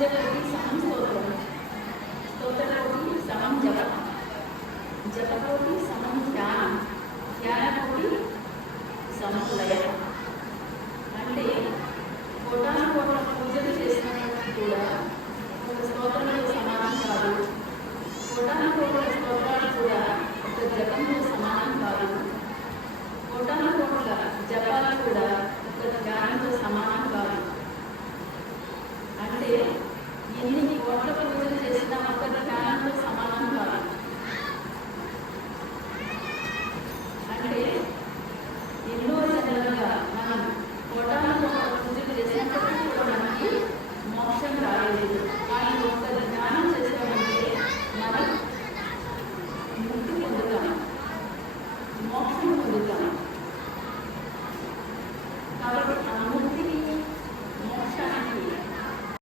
పూజలకి సమం స్తోత్రం, స్తోత్రకోటి సమం జప, జపకోటి సమం ధ్యానం, ధ్యానకోటి సమం లయ. అంటే కోటాను కోట్ల పూజలు చేసినప్పటికీ కూడా ఒక స్తోత్రంలో సమానం కాదు, కోటాను కోట్ల స్తోత్రాలు కూడా ఒక జపంలో సమానం కాదు, కోటాను కోట్ల జపాలు కూడా ఒక ధ్యానంతో సమానం కాదు. అంటే ఎన్ని కోట్ల పూజలు చేసినా ఒక ధ్యానంతో